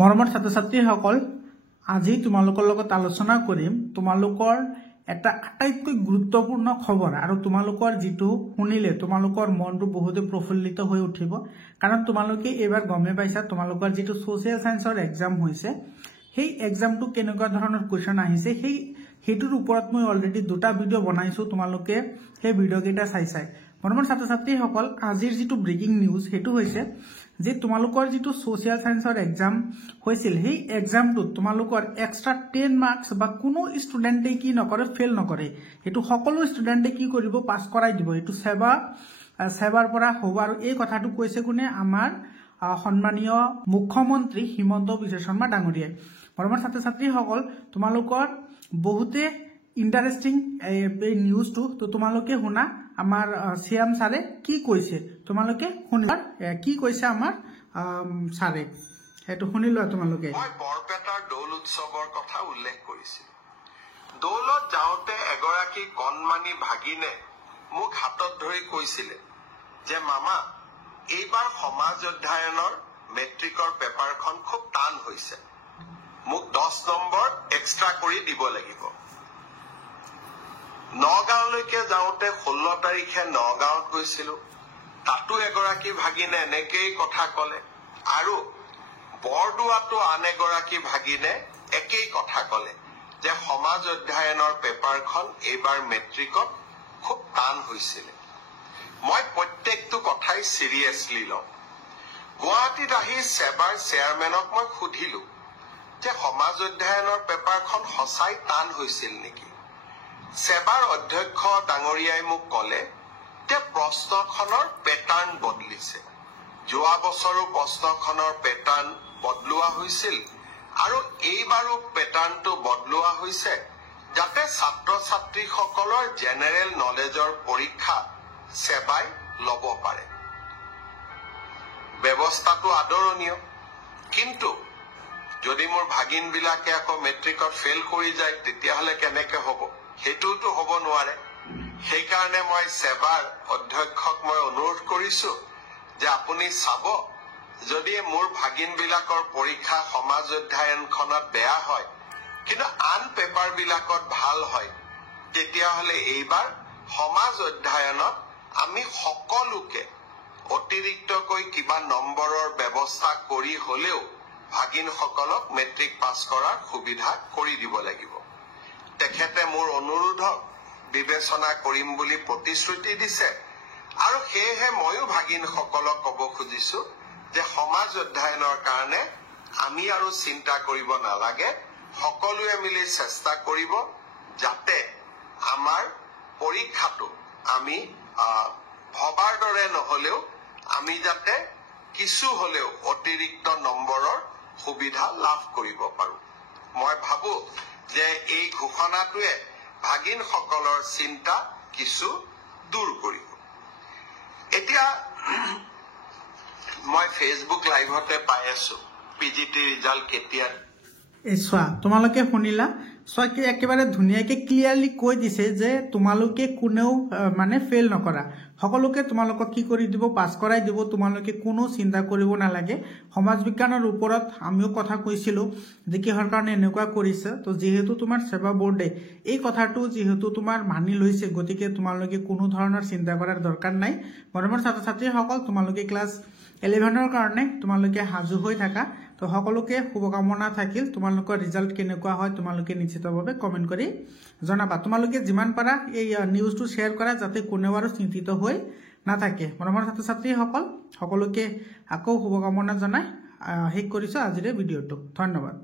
মৰমৰ ছাত্ৰ-ছাত্ৰীসকল আজি তোমালোকৰ লগত আলোচনা কৰিম তোমালোকৰ এটা আটাইতকৈ গুৰুত্বপূৰ্ণ খবৰ আৰু তোমালোকৰ যেটো শুনিলে তোমালোকৰ মনটো বহুত প্ৰফুল্লিত হৈ উঠিব কাৰণ তোমালোকে এবাৰ গমে পাইছা তোমালোকৰ যেটো সোশ্যাল সায়েন্সৰ এক্সাম হৈছে সেই এক্সামটো কেনেকুৱা ধৰণৰ কোৱেশ্চন আহিছে হেইটোৰ ওপৰত মই অলৰেডি দুটা ভিডিও বনাইছো তোমালোকে সেই ভিডিও কেইটা চাই মৰমৰ ছাত্ৰ-ছাত্ৰীসকল আজিৰ যেটো ব্ৰেকিং নিউজ হেতু হৈছে যে তোমালোকৰ যেটো সোশ্যাল সায়েন্সৰ এক্সাম হৈছিল সেই এক্সামটো তোমালোকৰ এক্সট্ৰা 10 মাৰ্কস বা কোনো ষ্টুডেন্টে কি নকৰে ফেল নকৰে হেতু সকলো ষ্টুডেন্টে কি কৰিব পাস কৰাই দিব হেতু সেৱাৰ পৰা হ'ব আৰু এই কথাটো কৈছে কোনে আমাৰ সন্মানীয় মুখ্যমন্ত্ৰী হিমন্ত বিশ্ব শৰ্মা ডাঙৰীয়াই মৰমৰ ছাত্ৰ-ছাত্ৰীসকল তোমালোকৰ বহুতে ইন্টাৰেস্টিং এই নিউজটো তো তোমালোকে শুনা আমাৰ সিএম সাৰে কি কৈছে তোমালোকে শুনিবা কি কৈছে আমাৰ সাৰে হেতু শুনিলো তোমালোকে মই বৰপেটাৰ দৌল উৎসৱৰ কথা উল্লেখ কৰিছিল দৌলত যাওতে এগৰাকী কণমানি ভাগিনে মোক হাতত ধৰি কৈছিল যে মামা এইবাৰ সমাজ অধ্যয়নৰ মেট্ৰিকৰ পেপাৰখন খুব টান হৈছে মোক 10 নম্বৰ এক্সট্ৰা কৰি দিব লাগিব নগাঁওলৈকে যাওতে 16 তাৰিখে নগাঁৱত গৈছিলো তাতো এগৰাকী ভাগিনে এনেকেই কথা কলে আৰু বৰদুৱাটো আন এগৰাকী ভাগিনে একেই কথা কলে যে সমাজ অধ্যয়নৰ পেপাৰখন এইবাৰ মেট্ৰিকত খুব টান হৈছিল মই প্ৰত্যেকটো কথাই সিৰিয়াসলি লওঁ গুৱাহাটীত আহি সেবাৰ চেয়াৰমেনক মই সুধিলো যে সমাজ অধ্যয়নৰ পেপাৰখন সঁচাই টান হৈছিল নেকি সেবাৰ অধ্যক্ষ ডাঙৰীয়াই মোক কলে যে প্ৰশ্নখনৰ প্যাটাৰ্ন বদলিছে যোৱা বছৰো প্ৰশ্নখনৰ প্যাটাৰ্ন বদলোৱা হৈছিল আৰু এইবাৰো প্যাটাৰ্নটো বদলোৱা হৈছে যাতে ছাত্ৰ-ছাত্ৰীসকলৰ জেনেৰেল নলেজৰ পৰীক্ষা সেবাই লব পাৰে ব্যৱস্থাটো আদৰণীয় কিন্তু যদি মোৰ ভাগিন বিলাকে আকৌ মেট্ৰিকত ফেল কৰি যায় তেতিয়াহলে কেনেকে হ'ব হেতুটো হ'ব নোৱাৰে সেই কাৰণে মই সেবাৰ অধ্যক্ষক মই অনুৰোধ কৰিছো যে আপুনি চাব যদি মোৰ ভাগিন বিলাকৰ পৰীক্ষা সমাজ অধ্যয়নখনত বেয়া হয় কিন্তু আন পেপাৰ বিলাকত ভাল হয় তেতিয়াহলে এইবাৰ সমাজ অধ্যয়নত আমি সকলোকে অতিৰিক্তকৈ কিবা নম্বৰৰ ব্যৱস্থা কৰি হলেও ভাগিনসকলক মেট্ৰিক পাছ কৰাৰ সুবিধা কৰি দিব লাগিব তেখেতে মোৰ অনুৰোধক বিবেচনা কৰিম বুলি প্ৰতিশ্ৰুতি দিছে আৰু সেয়েহে ময়ো ভাগিনসকলক ক'ব খুজিছো যে সমাজ অধ্যয়নৰ কাৰণে আমি আৰু চিন্তা কৰিব নালাগে সকলোৱে মিলি চেষ্টা কৰিব যাতে আমাৰ পৰীক্ষাটো আমি ভবাৰ দৰে নহলেও আমি যাতে কিছু হলেও অতিৰিক্ত নম্বৰৰ সুবিধা লাভ কৰিব পাৰো মই ভাবো যে এই ঘোষণাটোৱে ভাগিনসকলৰ চিন্তা কিছু দূৰ কৰিব এতিয়া মই ফেসবুক লাইভতে পাই আছো পিজিটি ৰিজাল্ট কেতিয়া এছৱা তোমালোকে শুনিলা সকি একেবাৰে ধুনিয়াকে ক্লিয়াৰলি কৈ দিছে যে তোমালোকে কোনেও মানে ফেল নকৰা সকলোকে তোমালোকক কি কৰি দিব পাস কৰাই দিব তোমালোকে কোনো চিন্তা কৰিব নালাগে সমাজ বিজ্ঞানৰ ওপৰত আমিও কথা কৈছিলো যে কিহৰ কাৰণে এনেকুৱা কৰিছে তো যেহেতু তোমাৰ সেৱা বোৰ্ডে এই কথাটো যেহেতু তোমাৰ মানি লৈছে গতিকে তোমালোকে কোনো ধৰণৰ চিন্তা কৰাৰ দৰকাৰ নাই মৰমৰ ছাত্ৰ-ছাত্ৰীসকল তোমালোকে ক্লাস 11ৰ কাৰণে তোমালোকে হাজু হৈ থাকা তো সকলোকে শুভকামনা থাকিল তোমালোকৰ ৰিজাল্ট কেনেকুৱা হয় তোমালোকে নিশ্চিতভাৱে কমেন্ট কৰি জনাবা তোমালোকে যিমান পাৰা এই নিউজটো শেয়াৰ কৰা যাতে কোনেও আৰু চিন্তিত হৈ নাথাকে মৰমৰ ছাত্ৰ-ছাত্ৰীসকল সকলোকে আকৌ শুভকামনা জনাই শেষ কৰিছো আজিৰ ভিডিঅটো ধন্যবাদ